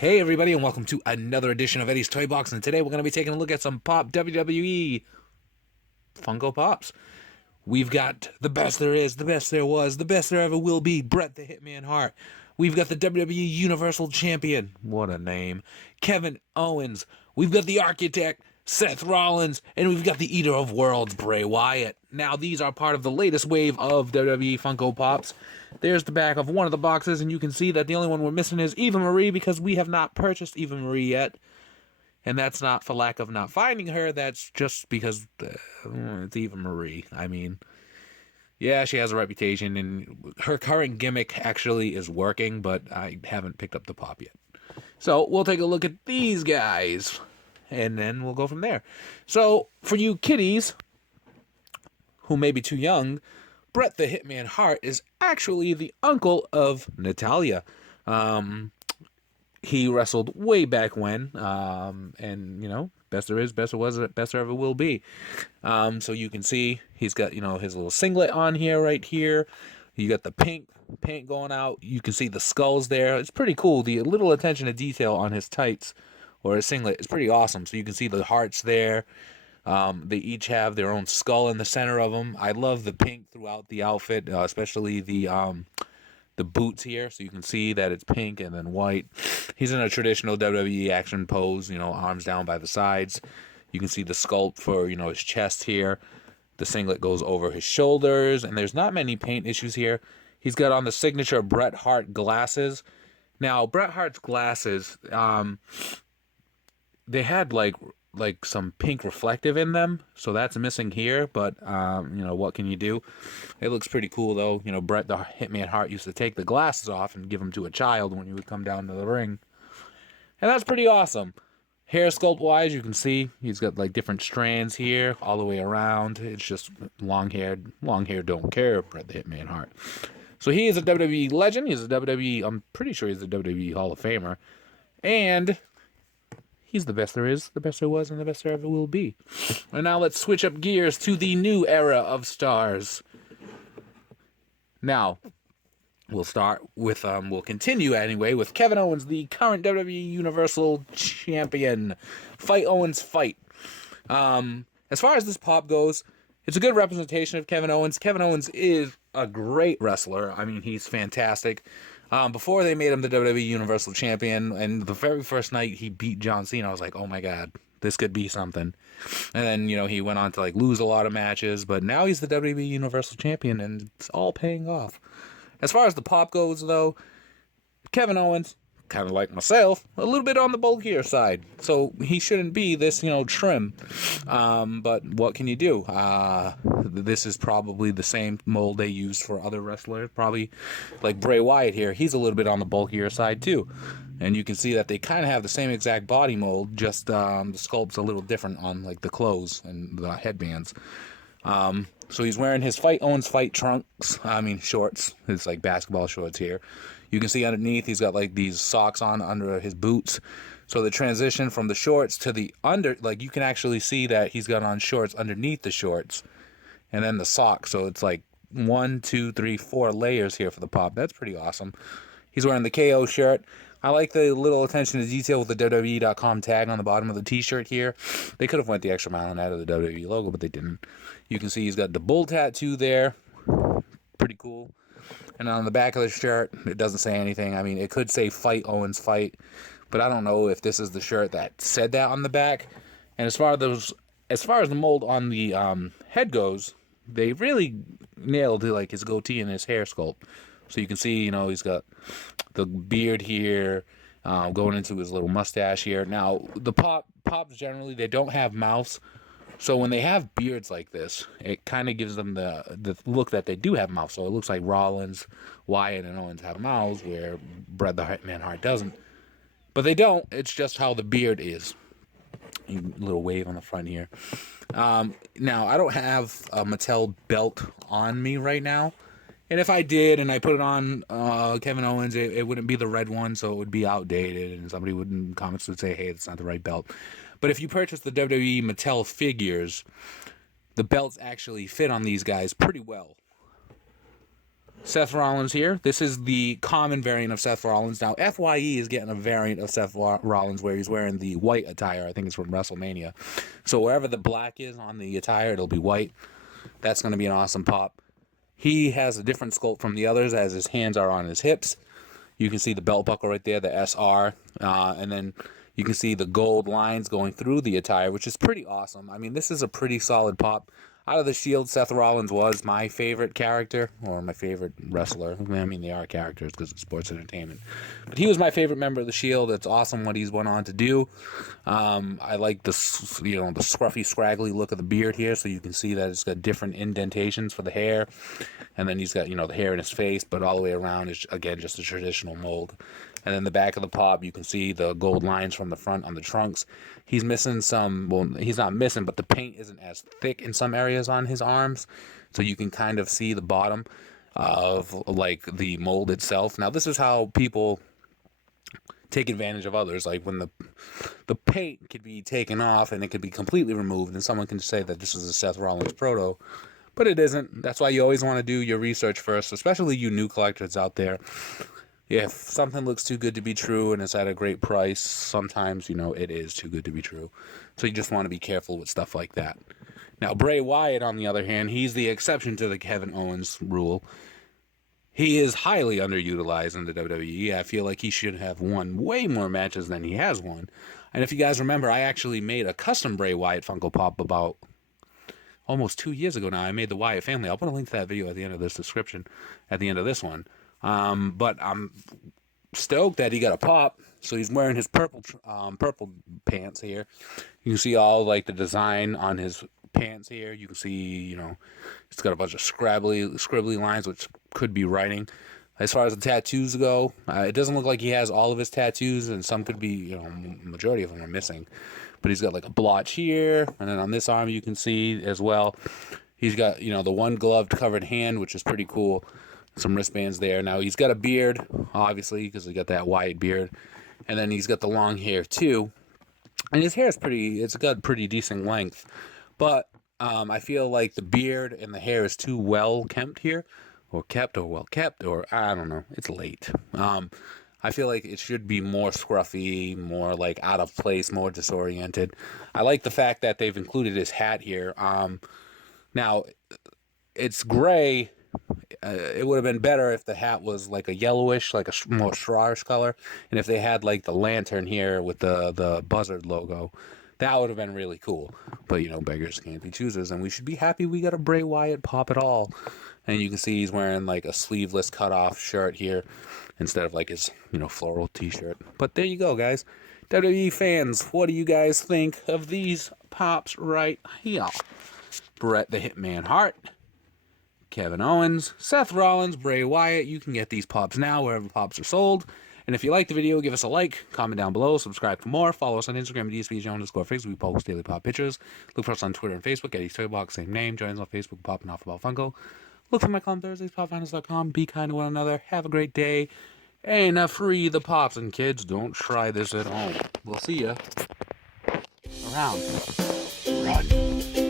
Hey everybody, and welcome to another edition of Eddie's Toy Box, and today we're going to be taking a look at some Pop WWE Funko Pops. We've got the best there is, the best there was, the best there ever will be, Bret the Hitman Hart. We've got the WWE Universal Champion, what a name, Kevin Owens. We've got the Architect, Seth Rollins, and we've got the Eater of Worlds, Bray Wyatt. Now, these are part of the latest wave of WWE Funko Pops. There's the back of one of the boxes, and you can see that the only one we're missing is Eva Marie, because we have not purchased Eva Marie yet. And that's not for lack of not finding her, that's just because it's Eva Marie. I mean, yeah, she has a reputation, and her current gimmick actually is working, but I haven't picked up the pop yet. So, we'll take a look at these guys, and then we'll go from there. So, for you kiddies who may be too young, Bret the Hitman Hart is actually the uncle of Natalya. He wrestled way back when, and, you know, best there is, best there was, best there ever will be. So you can see he's got, you know, his little singlet on here, right here. You got the pink paint going out. You can see the skulls there. It's pretty cool. The little attention to detail on his tights or his singlet is pretty awesome. So you can see the hearts there. They each have their own skull in the center of them. I love the pink throughout the outfit, especially the boots here. So you can see that it's pink and then white. He's in a traditional WWE action pose, you know, arms down by the sides. You can see the sculpt for, you know, his chest here. The singlet goes over his shoulders, and there's not many paint issues here. He's got on the signature Bret Hart glasses. Now, Bret Hart's glasses, they had like some pink reflective in them, so that's missing here, but you know, what can you do? It looks pretty cool though. You know, Bret the Hitman Hart used to take the glasses off and give them to a child when he would come down to the ring, and that's pretty awesome. Hair sculpt wise, you can see he's got like different strands here all the way around. It's just long hair don't care, Bret the Hitman Hart. So he is a WWE legend. He's a WWE, I'm pretty sure he's a WWE Hall of Famer, and he's the best there is, the best there was, and the best there ever will be. And now let's switch up gears to the new era of stars. Now, we'll start with, we'll continue anyway with Kevin Owens, the current WWE Universal Champion. Fight Owens, fight. As far as this pop goes, it's a good representation of Kevin Owens. Kevin Owens is a great wrestler. I mean, he's fantastic. Before they made him the WWE Universal Champion, and the very first night he beat John Cena, I was like, oh my god, this could be something. And then, you know, he went on to like lose a lot of matches, but now he's the WWE Universal Champion, and it's all paying off. As far as the pop goes, though, Kevin Owens, kind of like myself, a little bit on the bulkier side, so he shouldn't be this, you know, trim. But what can you do? This is probably the same mold they use for other wrestlers, probably like Bray Wyatt here. He's a little bit on the bulkier side too, and you can see that they kind of have the same exact body mold, just the sculpt's a little different on like the clothes and the headbands. So he's wearing his Owens fight trunks, shorts, his like basketball shorts here. You can see underneath he's got like these socks on under his boots. So the transition from the shorts to the under, like you can actually see that he's got on shorts underneath the shorts and then the socks. So it's like 1, 2, 3, 4 layers here for the pop. That's pretty awesome. He's wearing the KO shirt. I like the little attention to detail with the WWE.com tag on the bottom of the t-shirt here. They could have went the extra mile and added the WWE logo, but they didn't. You can see he's got the bull tattoo there. Pretty cool. And on the back of the shirt, it doesn't say anything. I mean, it could say Fight Owens Fight, but I don't know if this is the shirt that said that on the back. And as far as the mold on the head goes, they really nailed like his goatee and his hair sculpt. So you can see, you know, he's got the beard here, going into his little mustache here. Now, the pops generally, they don't have mouths. So when they have beards like this, it kind of gives them the look that they do have mouths. So it looks like Rollins, Wyatt, and Owens have mouths, where Bret the Hitman Hart doesn't. But they don't. It's just how the beard is. A little wave on the front here. Now, I don't have a Mattel belt on me right now. And if I did, and I put it on Kevin Owens, it wouldn't be the red one, so it would be outdated, and somebody in comments would say, hey, that's not the right belt. But if you purchase the WWE Mattel figures, the belts actually fit on these guys pretty well. Seth Rollins here. This is the common variant of Seth Rollins. Now, FYE is getting a variant of Seth Rollins where he's wearing the white attire. I think it's from WrestleMania. So wherever the black is on the attire, it'll be white. That's going to be an awesome pop. He has a different sculpt from the others as his hands are on his hips. You can see the belt buckle right there, the SR. And then you can see the gold lines going through the attire, which is pretty awesome. I mean, this is a pretty solid pop. Out of the Shield, Seth Rollins was my favorite character, or my favorite wrestler. I mean, they are characters because it's sports entertainment. But he was my favorite member of the Shield. It's awesome what he's went on to do. I like the scruffy, scraggly look of the beard here, so you can see that it's got different indentations for the hair. And then he's got, the hair in his face, but all the way around is, again, just a traditional mold. And then the back of the pop, you can see the gold lines from the front on the trunks. He's missing some, well, he's not missing, but the paint isn't as thick in some areas on his arms. So you can kind of see the bottom of, like, the mold itself. Now, this is how people take advantage of others. Like, when the paint could be taken off and it could be completely removed, and someone can say that this is a Seth Rollins proto. But it isn't. That's why you always want to do your research first, especially you new collectors out there. If something looks too good to be true and it's at a great price, sometimes, it is too good to be true. So you just want to be careful with stuff like that. Now, Bray Wyatt, on the other hand, he's the exception to the Kevin Owens rule. He is highly underutilized in the WWE. I feel like he should have won way more matches than he has won. And if you guys remember, I actually made a custom Bray Wyatt Funko Pop about almost 2 years ago now. I made the Wyatt family. I'll put a link to that video at the end of this description, at the end of this one. But I'm stoked that he got a pop. So he's wearing his purple pants here. You can see all like the design on his pants here. You can see, it's got a bunch of scribbly lines, which could be writing. As far as the tattoos go, it doesn't look like he has all of his tattoos, and some could be, majority of them are missing. But he's got like a blotch here, and then on this arm you can see as well. He's got, the one gloved covered hand, which is pretty cool. Some wristbands there. Now he's got a beard, obviously, because he got that white beard, and then he's got the long hair too. And his hair is it's got pretty decent length, but I feel like the beard and the hair is too well kept here, or well kept, or I don't know. It's late. I feel like it should be more scruffy, more like out of place, more disoriented. I like the fact that they've included his hat here. Now it's gray. It would have been better if the hat was like a yellowish, like a more strawish color, and if they had like the lantern here with the buzzard logo, that would have been really cool. But beggars can't be choosers, and we should be happy we got a Bray Wyatt pop at all. And you can see he's wearing like a sleeveless cutoff shirt here instead of like his floral t-shirt. But there you go, guys. WWE fans, what do you guys think of these pops right here? Bret the Hitman Hart, Kevin Owens, Seth Rollins, Bray Wyatt. You can get these pops now wherever pops are sold. And if you like the video, give us a like, comment down below, subscribe for more, follow us on Instagram at EddiesToyBox_Facebook. We post daily pop pictures. Look for us on Twitter and Facebook, EddiesToyBox, same name. Join us on Facebook, Popping Off About Funko. Look for my column Thursdays, popfinance.com. Be kind to one another. Have a great day. And free the pops. And kids, don't try this at home. We'll see ya around. Run.